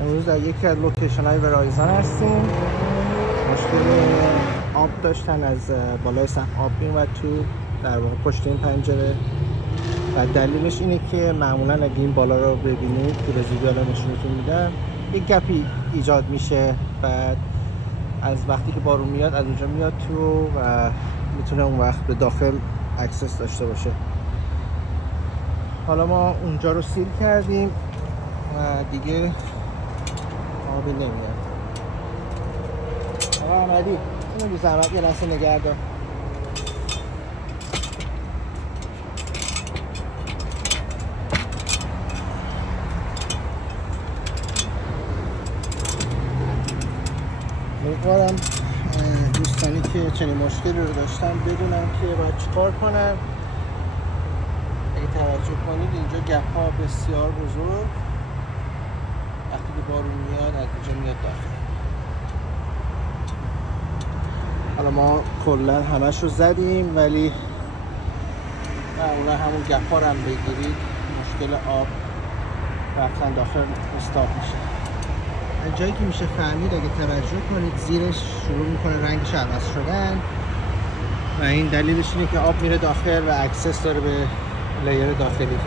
امروز در یکی از لوکیشن های ورایزان هستیم. مشکل آب داشتن، از بالای سقف آب میومد تو در واقع پشت این پنجره و دلیلش اینه که معمولا اگه این بالا رو ببینید که به زودی الان نشونتون میدم یک گپی ایجاد میشه، بعد از وقتی که بارون میاد از اونجا میاد تو و میتونه اون وقت به داخل اکسس داشته باشه. حالا ما اونجا رو سیل کردیم و دیگه آبی نمیاد. آقا احمدی اینو بی زحمت یه لحظه نگه دار. امیدوارم دوستانی که چنین مشکلی رو داشتن بدونن که باید چیکار کنن. اگه توجه کنید اینجا گپ ها بسیار بزرگ، وقتی که بارون میاد از اینجا میاد داخل. حالا ما کلا همش رو زدیم ولی معمولا همون گپ ها رو هم بگیرید مشکل آب رفتن داخل استاپ میشه. جایی که میشه فهمید اگه توجه کنید زیرش شروع میکنه رنگش عوض شدن و این دلیلش اینه که آب میره داخل و اکسس داره به لیر داخلی.